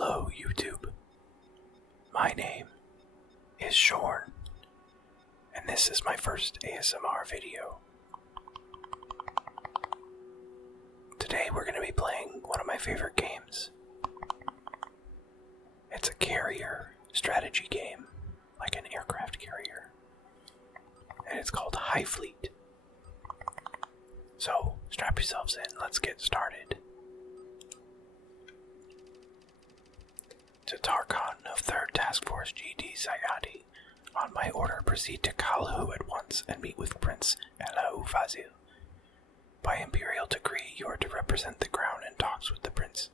Hello, YouTube. My name is Shorn, and this is my first ASMR video. Today we're going to be playing one of my favorite games. It's a carrier strategy game, like an aircraft carrier, and it's called Highfleet. So, strap yourselves in, let's get started. To Tarkhan of 3rd Task Force GD Sayadi, on my order proceed to Kalhu at once and meet with Prince Elahu Fazil. By Imperial decree, you are to represent the crown in talks with the Prince,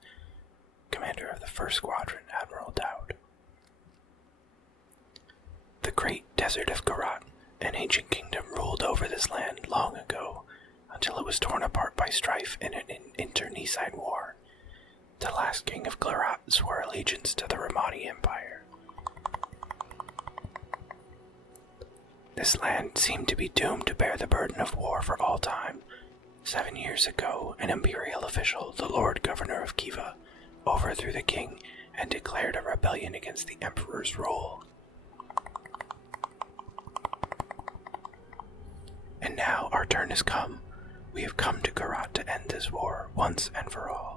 Commander of the 1st Squadron, Admiral Dowd. The great desert of Garat, an ancient kingdom, ruled over this land long ago, until it was torn apart by strife in an internecine war. The last king of Garat swore allegiance to the Ramadi Empire. This land seemed to be doomed to bear the burden of war for all time. 7 years ago, an imperial official, the Lord Governor of Kiva, overthrew the king and declared a rebellion against the emperor's rule. And now our turn has come. We have come to Garat to end this war once and for all.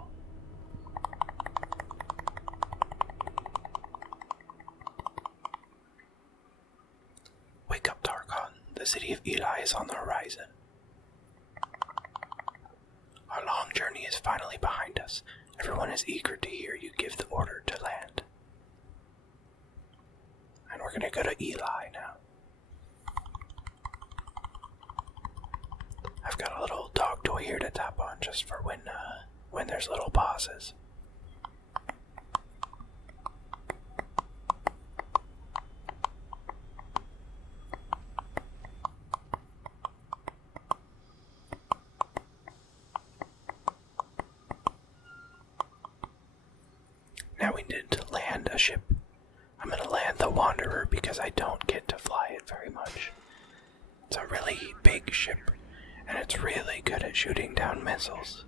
Wake up, Tarkhan. The city of Eli is on the horizon. Our long journey is finally behind us. Everyone is eager to hear you give the order to land. And we're gonna go to Eli now. I've got a little dog toy here to tap on just for when there's little pauses. Now we need to land a ship. I'm gonna land the Wanderer because I don't get to fly it very much. It's a really big ship, and it's really good at shooting down missiles,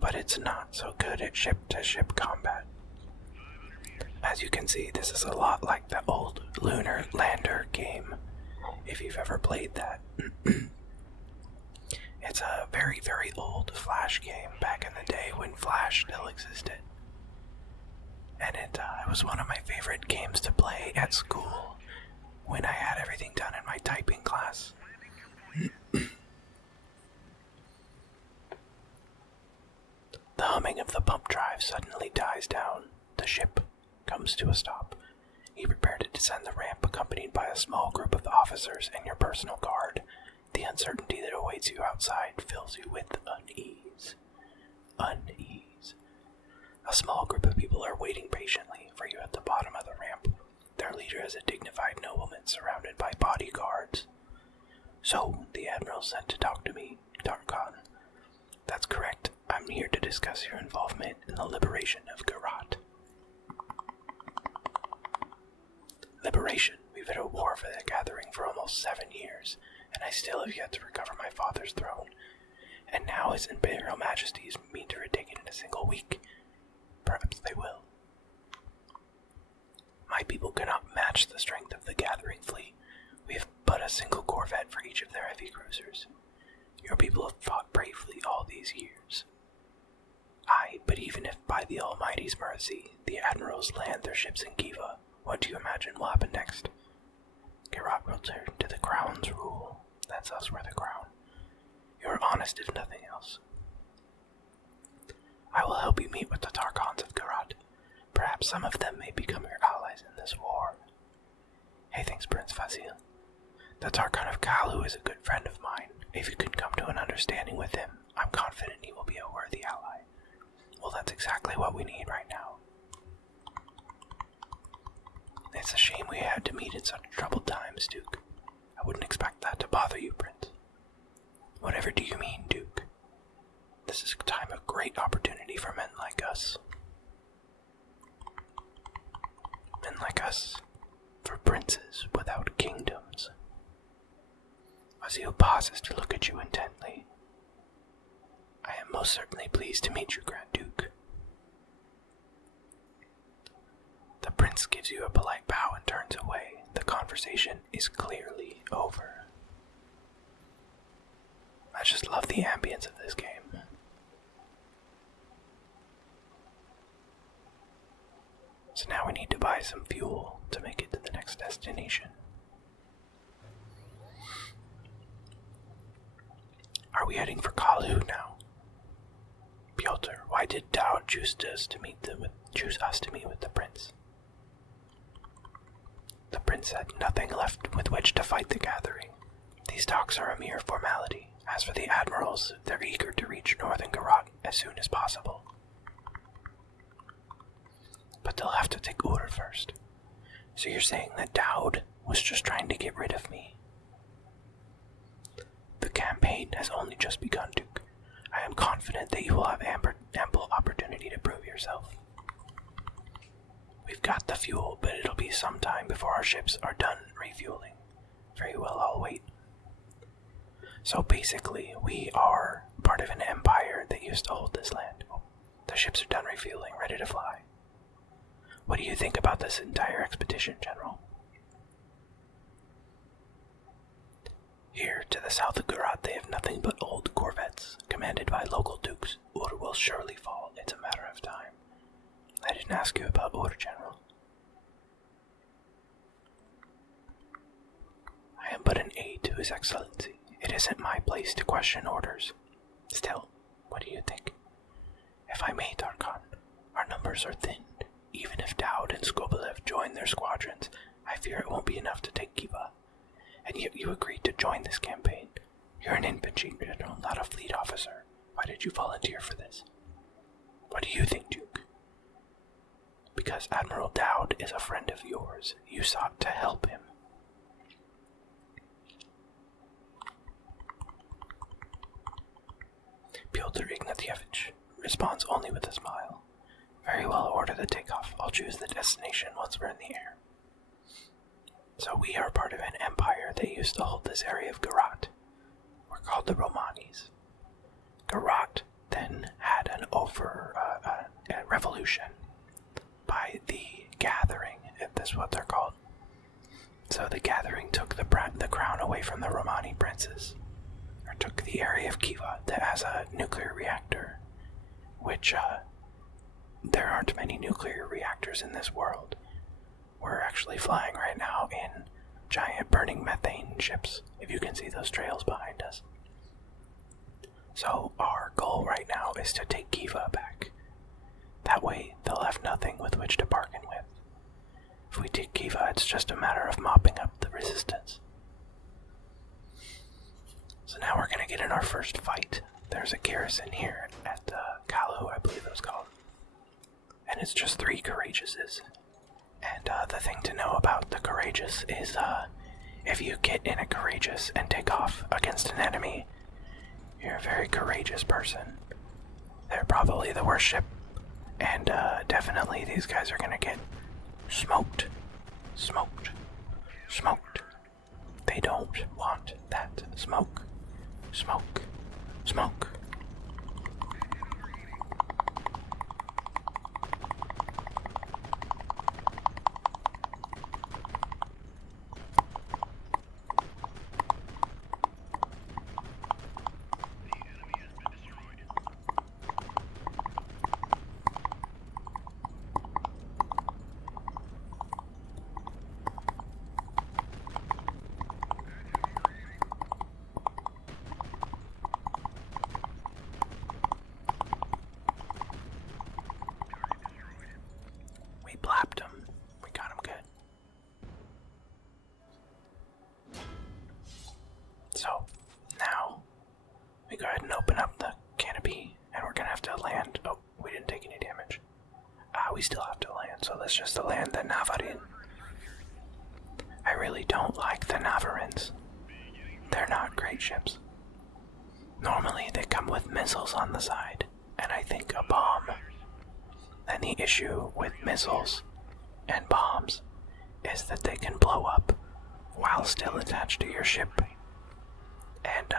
but it's not so good at ship-to-ship combat. As you can see, this is a lot like the old Lunar Lander game, if you've ever played that. It's a very, very old Flash game back in the day when Flash still existed. And it was one of my favorite games to play at school when I had everything done in my typing class. The humming of the pump drive suddenly dies down. The ship comes to a stop. You prepare to descend the ramp accompanied by a small group of officers and your personal guard. The uncertainty that awaits you outside fills you with unease. A small group of people are waiting patiently for you at the bottom of the ramp. Their leader is a dignified nobleman surrounded by bodyguards. So, the Admiral sent to talk to me, Tarkhan. That's correct. I'm here to discuss your involvement in the liberation of Garat. Liberation? We've had a war for the Gathering for almost 7 years, and I still have yet to recover my father's throne. And now His Imperial Majesties mean to retake it in a single week. Perhaps they will. My people cannot match the strength of the Gathering fleet. We have but a single corvette for each of their heavy cruisers. Your people have fought bravely all these years. Aye, but even if by the Almighty's mercy the admirals land their ships in Kiva, what do you imagine will happen next? Garat will turn to the Crown's rule. That's us, we're the Crown. You're honest if nothing else. I will help you meet with the Tarkhans of Garat. Perhaps some of them may become your allies in this war. Hey, thanks, Prince Fazil. The Tarkhan of Kalhu is a good friend of mine. If you can come to an understanding with him, I'm confident he will be a worthy ally. Well, that's exactly what we need right now. It's a shame we had to meet in such troubled times, Duke. I wouldn't expect that to bother you, Prince. Whatever do you mean, Duke? This is a time of great opportunity for men like us. Men like us, for princes without kingdoms. Fazil pauses to look at you intently. I am most certainly pleased to meet you, Grand Duke. gives you a polite bow and turns away. The conversation is clearly over. I just love the ambience of this game. So now we need to buy some fuel to make it to the next destination. Are we heading for Kalu now? Piotr, why did Dowd choose us to meet with the prince? The prince had nothing left with which to fight the gathering. These talks are a mere formality. As for the admirals, they're eager to reach northern Garat as soon as possible. But they'll have to take Ur first. So you're saying that Dowd was just trying to get rid of me? The campaign has only just begun, Duke. I am confident that you will have ample opportunity to prove yourself. We've got the fuel, but it'll be some time before our ships are done refueling. Very well, I'll wait. So basically, we are part of an empire that used to hold this land. The ships are done refueling, ready to fly. What do you think about this entire expedition, General? Here, to the south of Garat, they have nothing but old corvettes, commanded by local dukes. Ur will surely fall. It's a matter of time. I didn't ask you about Ur, General. I am but an aide to His Excellency. It isn't my place to question orders. Still, what do you think? If I may, Tarkhan, our numbers are thinned. Even if Dowd and Skobelev join their squadrons, I fear it won't be enough to take Kiva. And yet you agreed to join this campaign. You're an infantry general, not a fleet officer. Why did you volunteer for this? What do you think, Duke? Because Admiral Dowd is a friend of yours. You sought to help him. Pyotr Ignatievich responds only with a smile. Very well, order the takeoff. I'll choose the destination once we're in the air. So we are part of an empire that used to hold this area of Garat. We're called the Romanis. Garat then had a revolution by the Gathering, if that's what they're called. So the Gathering took the crown away from the Romani princes, or took the area of Kiva that has a nuclear reactor, which there aren't many nuclear reactors in this world. We're actually flying right now in giant burning methane ships, if you can see those trails behind us. So our goal right now is to take Kiva back. That way, they'll have nothing with which to bargain with. If we take Kiva, it's just a matter of mopping up the resistance. So now we're gonna get in our first fight. There's a garrison here at Kalu, I believe it was called. And it's just 3 courageouses. And the thing to know about the courageous is if you get in a courageous and take off against an enemy, you're a very courageous person. They're probably the worst ship, and definitely these guys are gonna get smoked. Smoked. Smoked. They don't want that smoke. Smoke. Smoke. Blapped him. We got him good. So, now, we go ahead and open up the canopy, and we're gonna have to land. Oh, we didn't take any damage. We still have to land, so let's just land the Navarin. I really don't like the Navarins. They're not great ships. Normally, they come with missiles on the side, and I think a bomb. And the issue with missiles and bombs is that they can blow up while still attached to your ship. And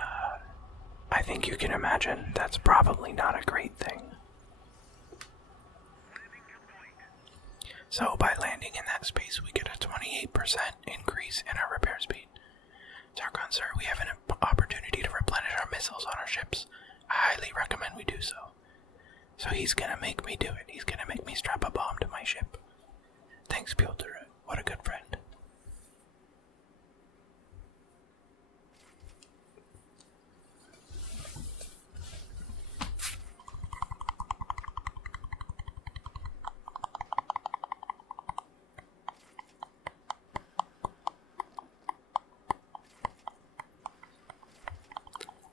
I think you can imagine that's probably not a great thing. So by landing in that space, we get a 28% increase in our repair speed. Tarkon, sir, we have an opportunity to replenish our missiles on our ships. I highly recommend we do so. So he's gonna make me do it. He's gonna make me strap a bomb to my ship. Thanks, Piotr. What a good friend.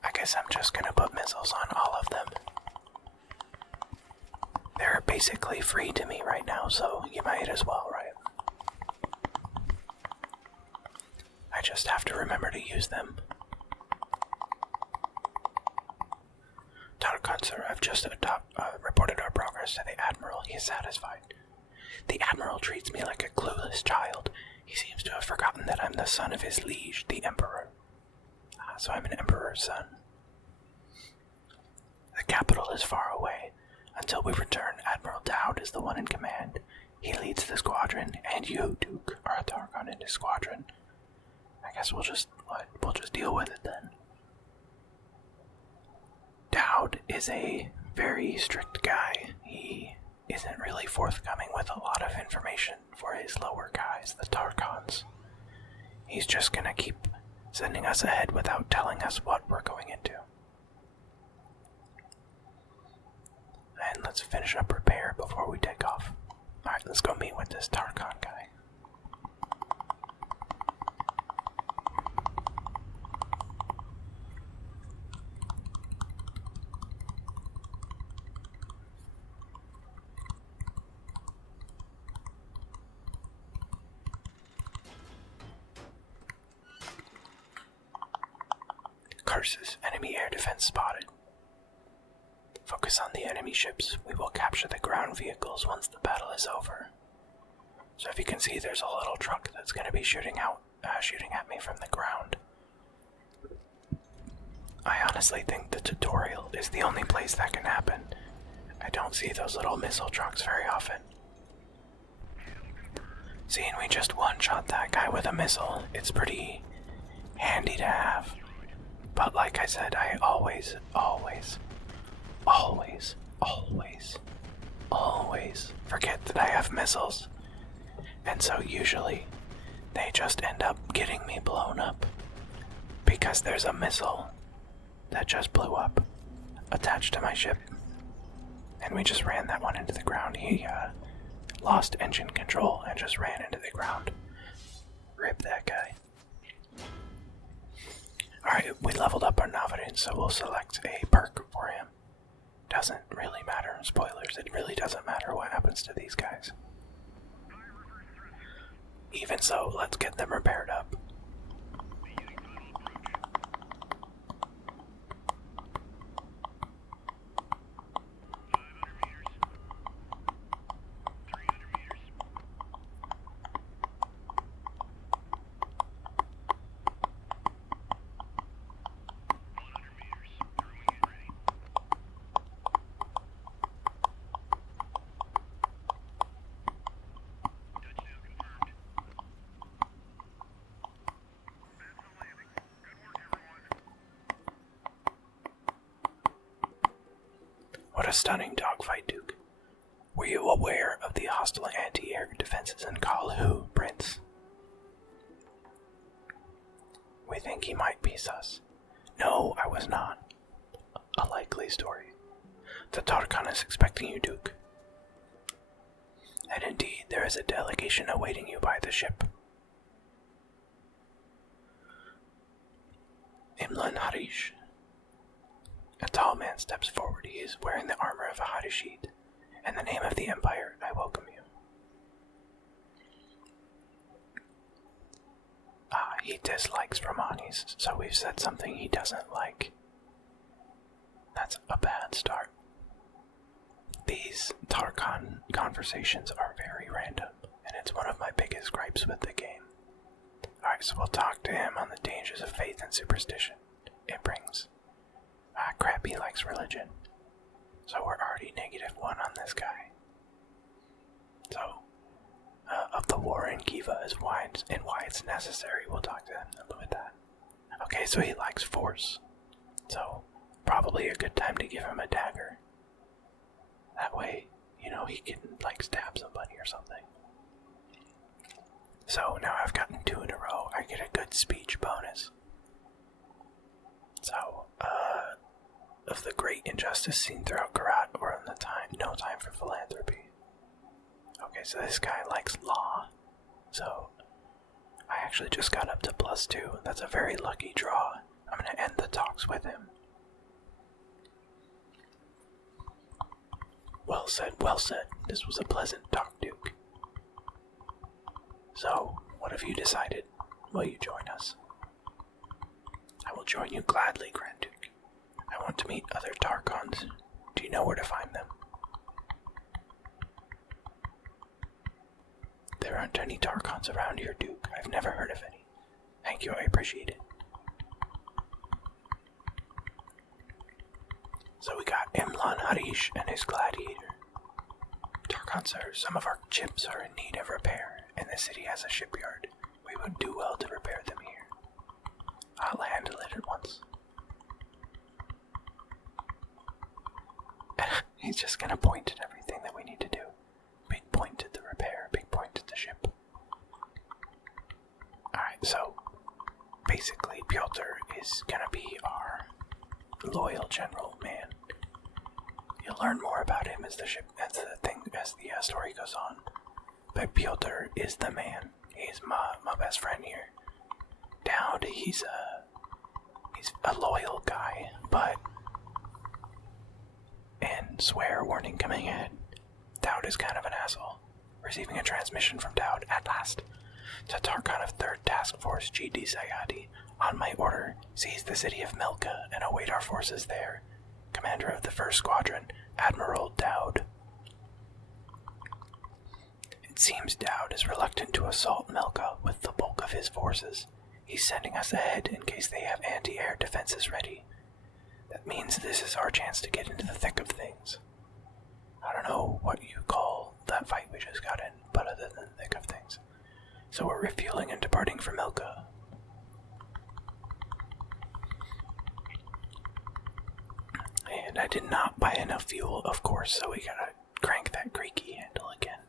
I guess I'm just gonna put missiles on all of them. They're basically free to me right now, so you might as well, right? I just have to remember to use them. Tarkon, sir, I've just reported our progress to the Admiral. He is satisfied. The Admiral treats me like a clueless child. He seems to have forgotten that I'm the son of his liege, the Emperor. So I'm an Emperor's son. The capital is far away. Until we return, Admiral Dowd is the one in command. He leads the squadron, and you, Duke, are a Tarkon in his squadron. I guess we'll just deal with it then. Dowd is a very strict guy. He isn't really forthcoming with a lot of information for his lower guys, the Tarkons. He's just gonna keep sending us ahead without telling us what we're going into. And let's finish up repair before we take off. Alright, let's go meet with this Tarkon guy. Curses, enemy air defense spotted. Focus on the enemy ships. We will capture the ground vehicles once the battle is over. So if you can see, there's a little truck that's going to be shooting at me from the ground. I honestly think the tutorial is the only place that can happen. I don't see those little missile trucks very often. Seeing we just one-shot that guy with a missile, it's pretty handy to have. But like I said, I always forget that I have missiles. And so usually, they just end up getting me blown up. Because there's a missile that just blew up, attached to my ship. And we just ran that one into the ground. He lost engine control and just ran into the ground. Rip that guy. Alright, we leveled up our Navarin, so we'll select a perk for him. Doesn't really matter. Spoilers, it really doesn't matter what happens to these guys. Even so, let's get them repaired up. What a stunning dogfight, Duke. Were you aware of the hostile anti-air defenses in Kalhu, Prince? We think he might be sus. No, I was not. A likely story. The Tarkon is expecting you, Duke. And indeed, there is a delegation awaiting you by the ship. Imlan Harish. A tall man steps forward. He is wearing the armor of a Harishid. In the name of the Empire, I welcome you. He dislikes Romanis, so we've said something he doesn't like. That's a bad start. These Tarkon conversations are very random, and it's one of my biggest gripes with the game. Alright, so we'll talk to him on the dangers of faith and superstition it brings. Crap, he likes religion. So we're already -1 on this guy. So, does, why and why it's necessary. We'll talk to him about that. Okay, so he likes force. So, probably a good time to give him a dagger. That way, he can, like, stab somebody or something. So, now I've gotten 2 in a row. I get a good speech bonus. So, of the great injustice seen throughout Karat, or in the no time for philanthropy. Okay, so this guy likes law. So, I actually just got up to +2. That's a very lucky draw. I'm gonna end the talks with him. Well said, well said. This was a pleasant talk, Duke. So, what have you decided? Will you join us? I will join you gladly, Grand Duke. I want to meet other Tarkons. Do you know where to find them? There aren't any Tarkons around here, Duke. I've never heard of any. Thank you, I appreciate it. So we got Imlan Harish and his gladiator. Tarkon, sir, some of our ships are in need of repair, and the city has a shipyard. We would do well to repair them here. I'll handle it at once. He's just gonna point at everything that we need to do. Big point at the repair, big point at the ship. Alright, so basically Piotr is gonna be our loyal general man. You'll learn more about him as the story goes on. But Piotr is the man. He's my best friend here. Dowd, he's a loyal guy, but and swear warning coming ahead. Dowd is kind of an asshole. Receiving a transmission from Dowd at last. To Tarkon of 3rd Task Force GD Sayadi. On my order, seize the city of Milka and await our forces there. Commander of the 1st Squadron, Admiral Dowd. It seems Dowd is reluctant to assault Milka with the bulk of his forces. He's sending us ahead in case they have anti-air defenses ready. That means this is our chance to get into the thick of things. I don't know what you call that fight we just got in, but other than the thick of things. So we're refueling and departing for Milka. And I did not buy enough fuel, of course, so we gotta crank that creaky handle again.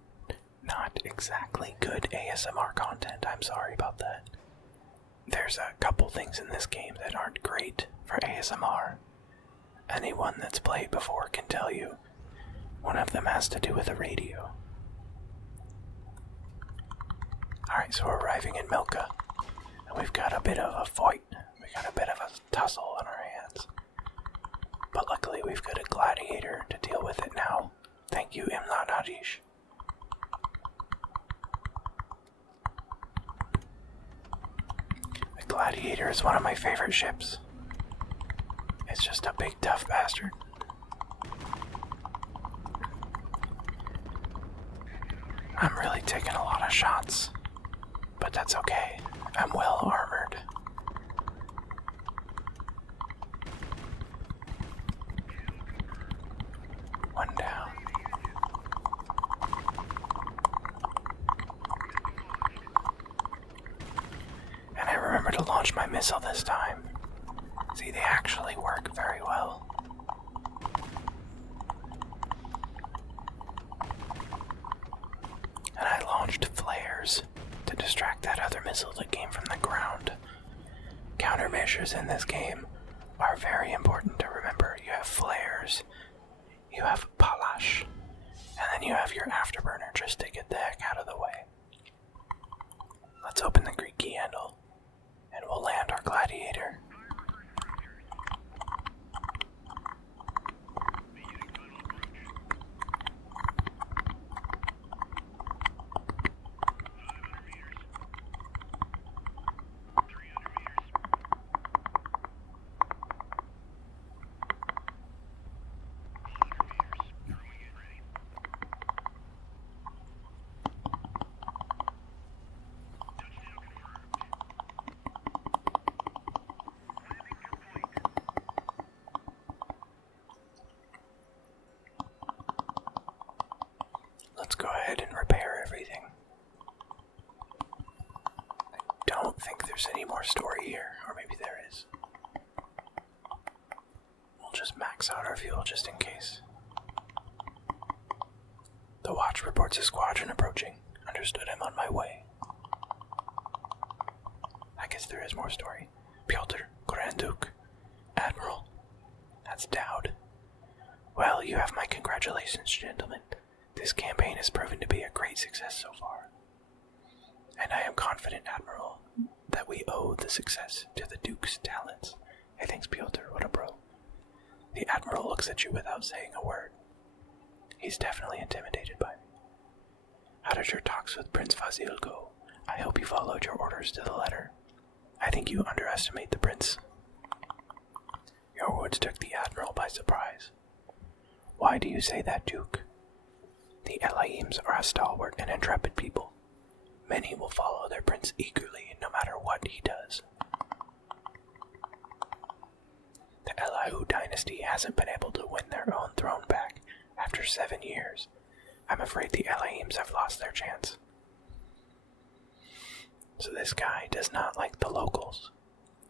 Not exactly good ASMR content, I'm sorry about that. There's a couple things in this game that aren't great for ASMR. Anyone that's played before can tell you. One of them has to do with a radio. Alright, so we're arriving in Milka. And we've got a bit of a fight. We got a bit of a tussle on our hands. But luckily we've got a gladiator to deal with it now. Thank you, Imlan Hadish. The gladiator is one of my favorite ships. It's just a big tough bastard. I'm really taking a lot of shots, but that's okay. I'm well armored. One down. And I remember to launch my missile this time. See, they actually work very well. And I launched flares to distract that other missile that came from the ground. Countermeasures in this game are very important to remember. You have flares, you have palash, and then you have your afterburner just to get the heck out of the way. Let's open the Greek key handle, and we'll land our gladiator. Let's go ahead and repair everything. think there's any more story here, or maybe there is. We'll just max out our fuel just in case. The watch reports a squadron approaching. Understood, I'm on my way. I guess there is more story. Pyotr, Grand Duke, Admiral. That's Dowd. Well, you have my congratulations, gentlemen. This campaign has proven to be a great success so far. And I am confident, Admiral, that we owe the success to the Duke's talents. Hey, thanks, Pyotr, what a bro. The Admiral looks at you without saying a word. He's definitely intimidated by me. How did your talks with Prince Vasil go? I hope you followed your orders to the letter. I think you underestimate the prince. Your words took the Admiral by surprise. Why do you say that, Duke? The Elaims are a stalwart and intrepid people. Many will follow their prince eagerly, no matter what he does. The Elihu dynasty hasn't been able to win their own throne back after 7 years. I'm afraid the Elaims have lost their chance. So this guy does not like the locals.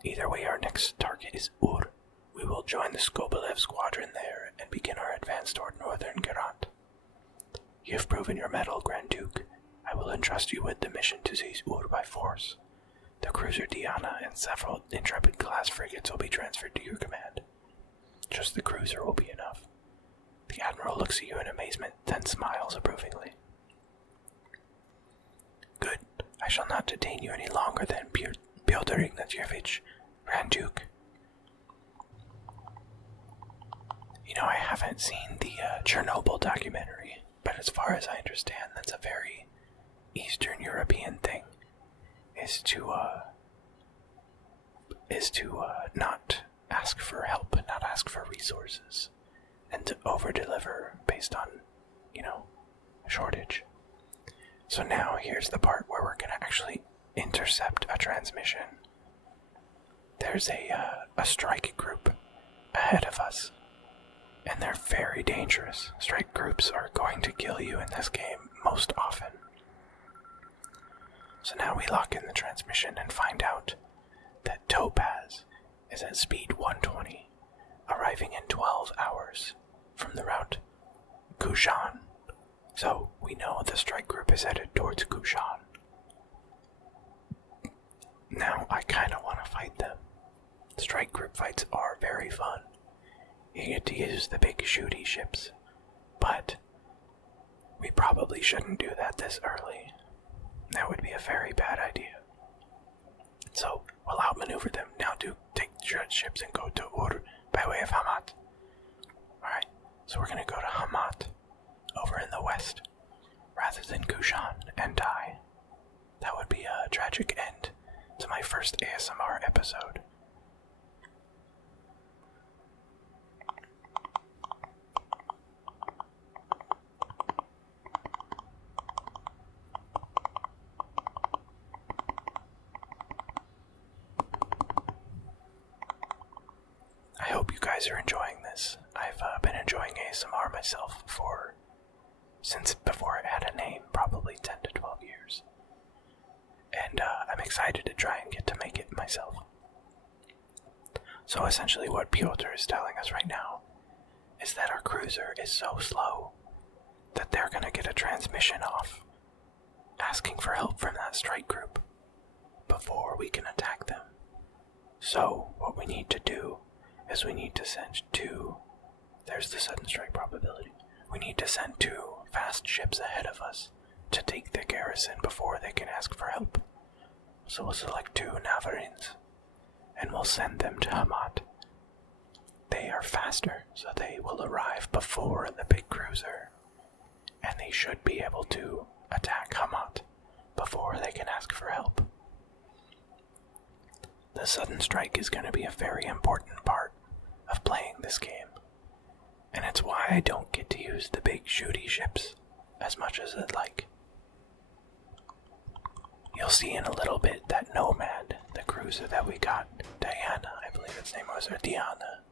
Either way, our next target is Ur. We will join the Skobelev squadron there and begin our advance toward northern Gerant. You have proven your mettle, Grand Duke. I will entrust you with the mission to seize Ur by force. The cruiser Diana and several Intrepid-class frigates will be transferred to your command. Just the cruiser will be enough. The Admiral looks at you in amazement, then smiles approvingly. Good. I shall not detain you any longer than Pyotr Ignatievich, Grand Duke. You know, I haven't seen the Chernobyl documentary, but as far as I understand, that's a very Eastern European thing, is to not ask for help and not ask for resources, and to over-deliver based on, a shortage. So now here's the part where we're gonna actually intercept a transmission. There's a strike group ahead of us, and they're very dangerous. Strike groups are going to kill you in this game most often. So now we lock in the transmission and find out that Topaz is at speed 120, arriving in 12 hours from the route Kushan. So we know the strike group is headed towards Kushan. Now I kinda wanna fight them. Strike group fights are very fun. You get to use the big shooty ships, but we probably shouldn't do that this early. That would be a very bad idea. So we'll outmaneuver them. Now take the ships and go to Ur by way of Hamat. Alright, so we're gonna go to Hamat over in the west rather than Kushan and die. That would be a tragic end to my first ASMR episode. I hope you guys are enjoying this. I've been enjoying ASMR myself since before it had a name, probably 10 to 12 years. And I'm excited to try and get to make it myself. So essentially what Pyotr is telling us right now is that our cruiser is so slow that they're gonna get a transmission off asking for help from that strike group before we can attack them. So what we need to do is we need to send there's the sudden strike probability. We need to send 2 fast ships ahead of us to take the garrison before they can ask for help. So we'll select 2 Navarins, and we'll send them to Hamat. They are faster, so they will arrive before the big cruiser, and they should be able to attack Hamat before they can ask for help. The sudden strike is going to be a very important part of playing this game, and it's why I don't get to use the big shooty ships as much as I'd like. You'll see in a little bit that Nomad, the cruiser that we got, Diana, I believe its name was, or Diana,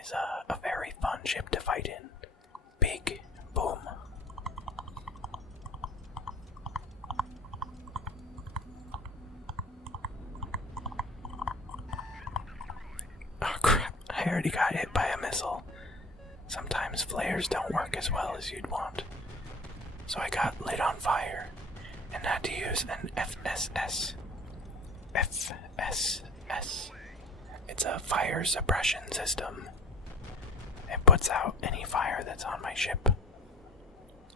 is a very fun ship to fight in. Big, boom. already got hit by a missile. Sometimes flares don't work as well as you'd want. So I got lit on fire and had to use an FSS. FSS. It's a fire suppression system. It puts out any fire that's on my ship.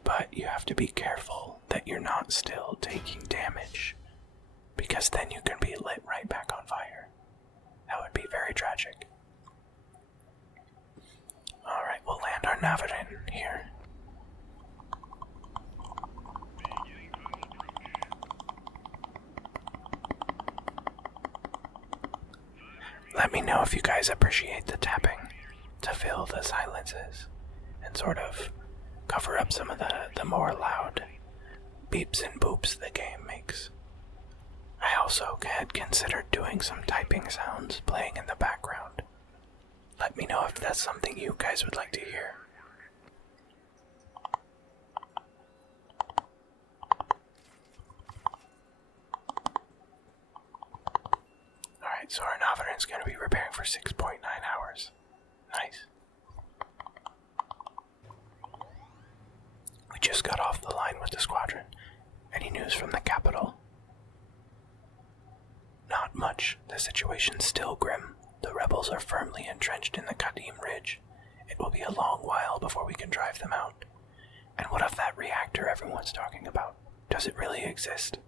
But you have to be careful that you're not still taking damage, because then you can be lit right back on fire. That would be very tragic. Alright, we'll land our Navigan here. Let me know if you guys appreciate the tapping to fill the silences and sort of cover up some of the more loud beeps and boops the game makes. I also had considered doing some typing sounds playing in the background. Let me know if that's something you guys would like to hear. Alright, so our Navigan's going to be repairing for 6.9 hours. Nice. We just got off the line with the squadron. Any news from the capital? Not much. The situation's still grim. The rebels are firmly entrenched in the Qadim Ridge. It will be a long while before we can drive them out. And what of that reactor everyone's talking about? Does it really exist?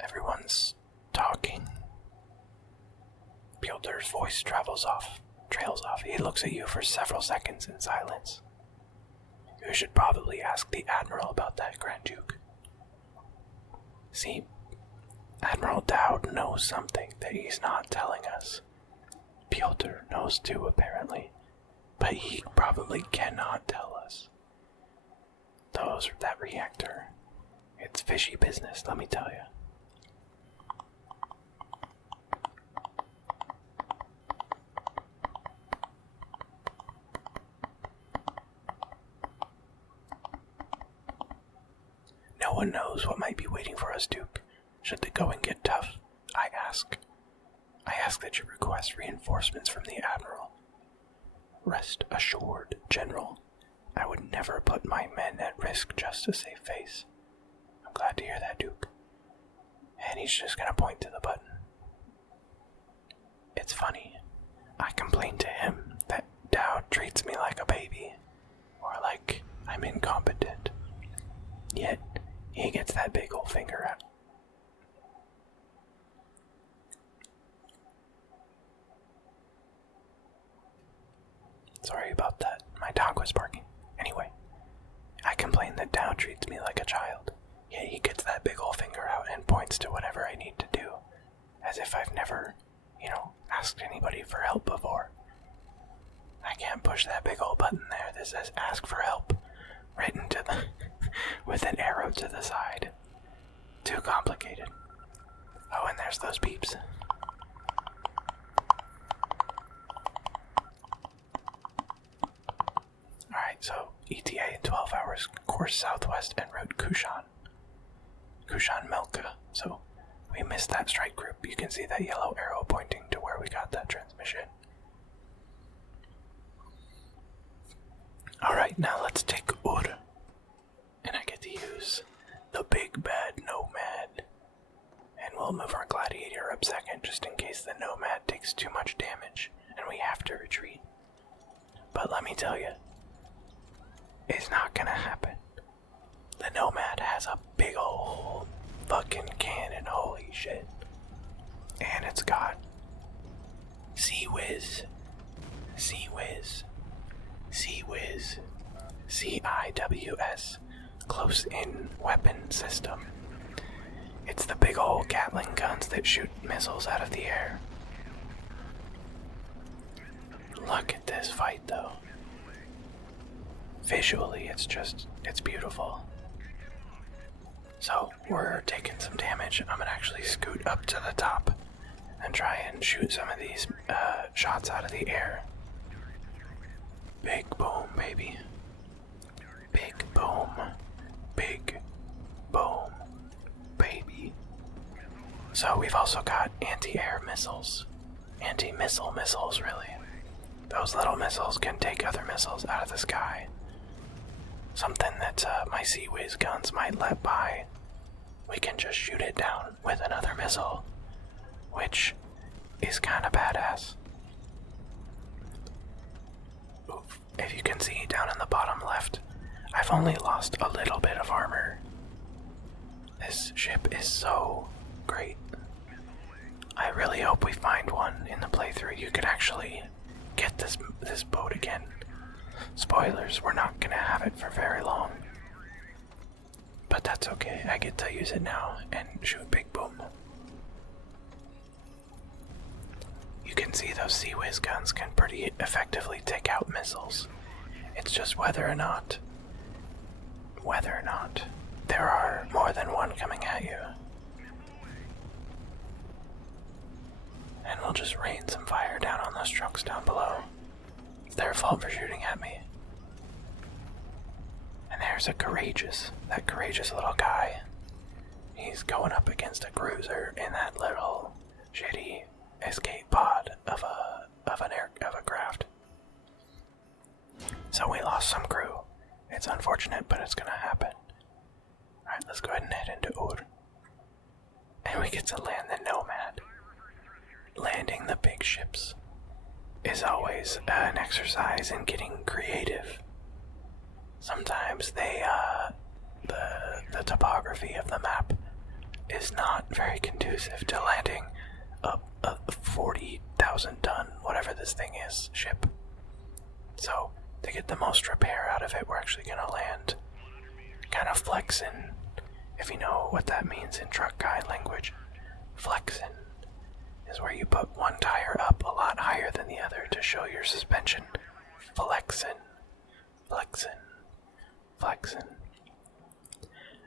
Everyone's talking. Piotr's voice trails off. He looks at you for several seconds in silence. You should probably ask the Admiral about that, Grand Duke. See, Admiral Dowd knows something that he's not telling us. Piotr knows too, apparently, but he probably cannot tell us. That reactor, it's fishy business, let me tell you. No one knows what might be waiting for us, Duke. Should the going get tough, I ask that you request reinforcements from the Admiral. Rest assured, General, I would never put my men at risk just to save face. I'm glad to hear that, Duke. And he's just gonna point to the button. It's funny. I complain to him that Dowd treats me like a baby, or like I'm incompetent. Yet, he gets that big old finger out. Sorry about that. My dog was barking. Anyway, I complain that Dowd treats me like a child. Yet he gets that big old finger out and points to whatever I need to do. As if I've never, asked anybody for help before. I can't push that big old button there that says ask for help. Written to the with an arrow to the side. Too complicated. Oh, and there's those beeps. Alright, so ETA in 12 hours, course southwest en route Kushan Melka. So we missed that strike group. You can see that yellow arrow pointing to where we got that transmission. Alright, now let's take Ur. And I get to use the big bad Nomad. And we'll move our Gladiator up second just in case the Nomad takes too much damage and we have to retreat. But let me tell you, it's not gonna happen. The Nomad has a big old fucking cannon, holy shit. And it's got Sea-Wiz, CIWS, close-in weapon system. It's the big old Gatling guns that shoot missiles out of the air. Look at this fight, though. Visually, it's beautiful. So, we're taking some damage. I'm gonna actually scoot up to the top and try and shoot some of these shots out of the air. Big boom, baby. Big boom. Big boom, baby. So we've also got anti-air missiles. Anti-missile missiles, really. Those little missiles can take other missiles out of the sky. Something that my Sea Whiz guns might let by. We can just shoot it down with another missile, which is kind of badass. Oof. If you can see down in the bottom left, I've only lost a little bit of armor. This ship is so great. I really hope we find one in the playthrough. You can actually get this boat again. Spoilers, we're not gonna have it for very long. But that's okay, I get to use it now and shoot Big Boom. You can see those Sea Whiz guns can pretty effectively take out missiles. It's just whether or not there are more than one coming at you. And we'll just rain some fire down on those trucks down below. It's their fault for shooting at me. And there's that courageous little guy. He's going up against a cruiser in that little shitty escape pod of a craft. So we lost some crew. It's unfortunate, but it's gonna happen. Alright, let's go ahead and head into Ur. And we get to land the Nomad. Landing the big ships is always an exercise in getting creative. Sometimes the topography of the map is not very conducive to landing a 40,000 ton, whatever this thing is, ship. So, to get the most repair out of it, we're actually gonna land kind of flexin', if you know what that means in truck guy language. Flexin' is where you put one tire up a lot higher than the other to show your suspension. Flexin', flexin', flexin'.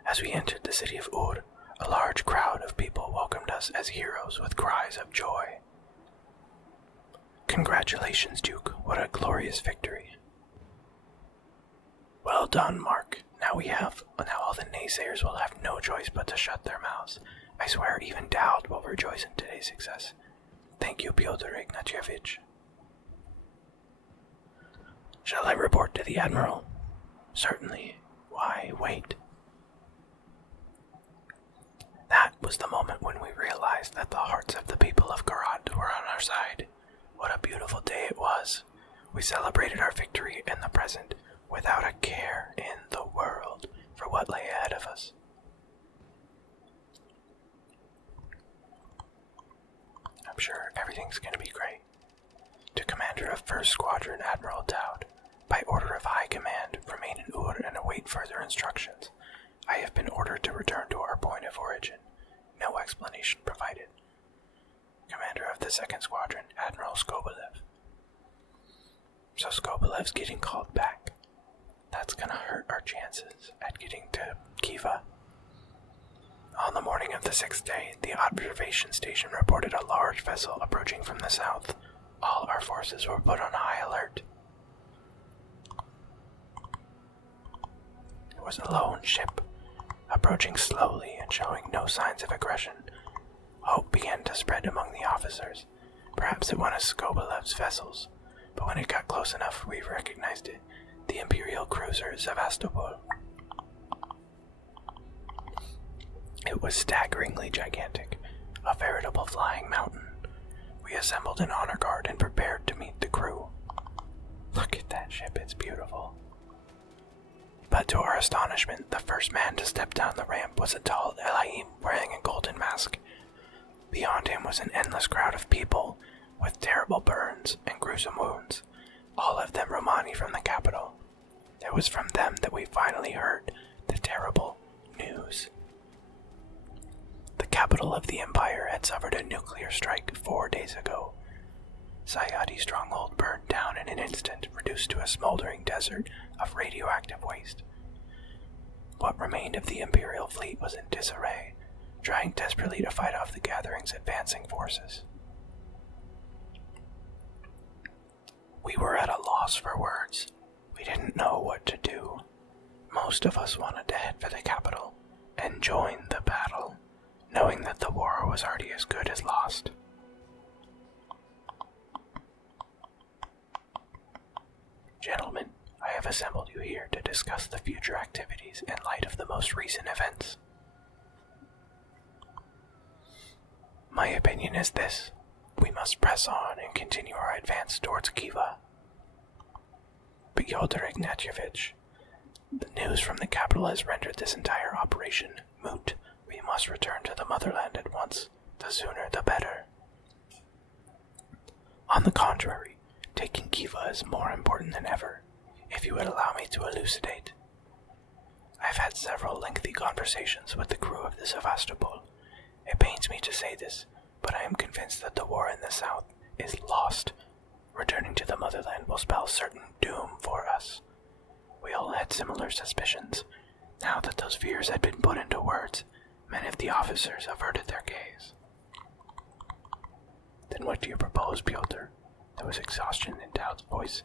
As we entered the city of Ur, a large crowd of people welcomed us as heroes with cries of joy. Congratulations, Duke. What a glorious victory. Well done, Mark. Now all the naysayers will have no choice but to shut their mouths. I swear even Dowd will rejoice in today's success. Thank you, Pyotr Ignatievich. Shall I report to the Admiral? Certainly. Why, wait. That was the moment when we realized that the hearts of the people of Garat were on our side. What a beautiful day it was. We celebrated our victory in the present, without a care in the world for what lay ahead of us. I'm sure everything's going to be great. To Commander of 1st Squadron Admiral Dowd, by order of High Command, remain in Ur and await further instructions. I have been ordered to return to our point of origin. No explanation provided. Commander of the 2nd Squadron, Admiral Skobelev. So Skobelev's getting called back. That's gonna hurt our chances at getting to Kiva. On the morning of the 6th day, the observation station reported a large vessel approaching from the south. All our forces were put on high alert. It was a lone ship, approaching slowly and showing no signs of aggression. Hope began to spread among the officers. Perhaps it one of Skobelev's vessels, but when it got close enough, we recognized it. The Imperial cruiser Sevastopol. It was staggeringly gigantic, a veritable flying mountain. We assembled an honor guard and prepared to meet the crew. Look at that ship, it's beautiful. But to our astonishment, the first man to step down the ramp was a tall Elohim wearing a golden mask. Beyond him was an endless crowd of people, with terrible burns and gruesome wounds, all of them Romani from the capital. It was from them that we finally heard the terrible news. The capital of the Empire had suffered a nuclear strike 4 days ago. Sayadi's stronghold burned down in an instant, reduced to a smoldering desert of radioactive waste. What remained of the Imperial fleet was in disarray, trying desperately to fight off the gathering's advancing forces. We were at a loss for words. We didn't know what to do. Most of us wanted to head for the capital and join the battle, knowing that the war was already as good as lost. Gentlemen, I have assembled you here to discuss the future activities in light of the most recent events. My opinion is this. We must press on and continue our advance towards Kiva. Pyotr Ignatievich, the news from the capital has rendered this entire operation moot. We must return to the motherland at once. The sooner the better. On the contrary, taking Kiva is more important than ever, if you would allow me to elucidate. I've had several lengthy conversations with the crew of the Sevastopol. It pains me to say this, but I am convinced that the war in the south is lost. Returning to the motherland will spell certain doom for us. We all had similar suspicions. Now that those fears had been put into words, many of the officers averted their gaze. Then what do you propose, Pyotr? There was exhaustion in Dowd's voice.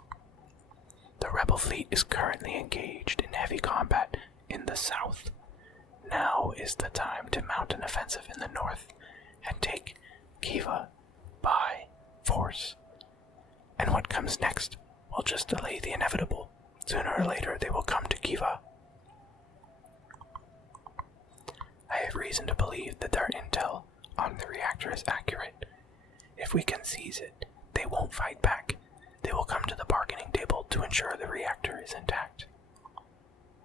The rebel fleet is currently engaged in heavy combat in the south. Now is the time to mount an offensive in the north and take Kiva by force. And what comes next will just delay the inevitable. Sooner or later they will come to Kiva. I have reason to believe that their intel on the reactor is accurate. If we can seize it, they won't fight back. They will come to the bargaining table to ensure the reactor is intact.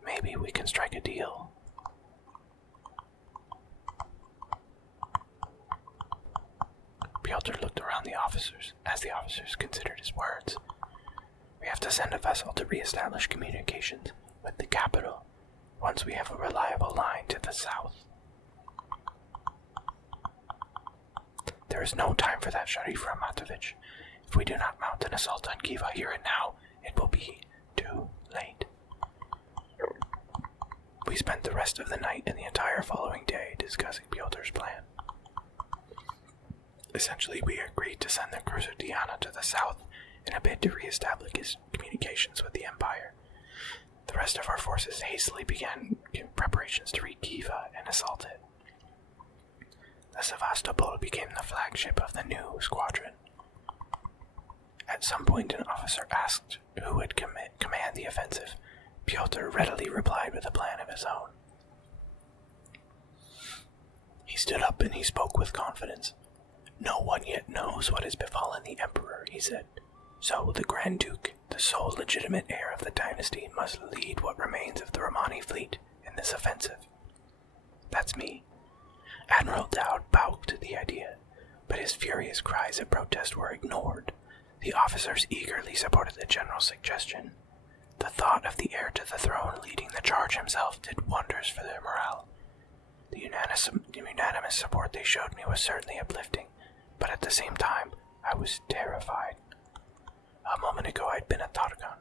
Maybe we can strike a deal. Pyotr looked around the officers as the officers considered his words. We have to send a vessel to re-establish communications with the capital once we have a reliable line to the south. There is no time for that, Sharif Ramatovich. If we do not mount an assault on Kiva here and now, it will be too late. We spent the rest of the night and the entire following day discussing Pyotr's plan. Essentially, we agreed to send the cruiser Diana to the south in a bid to re-establish his communications with the Empire. The rest of our forces hastily began preparations to reach Kiva and assault it. The Sevastopol became the flagship of the new squadron. At some point, an officer asked who would command the offensive. Pyotr readily replied with a plan of his own. He stood up and he spoke with confidence. No one yet knows what has befallen the Emperor, he said. So the Grand Duke, the sole legitimate heir of the dynasty, must lead what remains of the Romani fleet in this offensive. That's me. Admiral Dowd bowed to the idea, but his furious cries of protest were ignored. The officers eagerly supported the general's suggestion. The thought of the heir to the throne leading the charge himself did wonders for their morale. The unanimous support they showed me was certainly uplifting, but at the same time, I was terrified. A moment ago I'd been a Targon,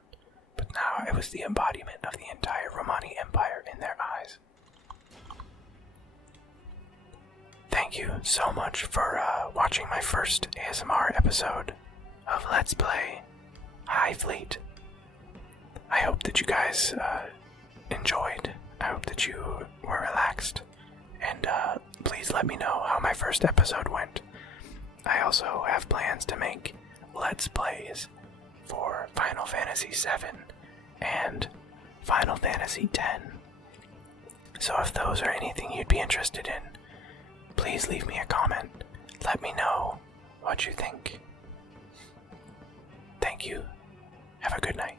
but now I was the embodiment of the entire Romani Empire in their eyes. Thank you so much for watching my first ASMR episode of Let's Play Highfleet. I hope that you guys enjoyed. I hope that you were relaxed. And please let me know how my first episode went. I also have plans to make Let's Plays for Final Fantasy VII and Final Fantasy X. So if those are anything you'd be interested in, please leave me a comment. Let me know what you think. Thank you. Have a good night.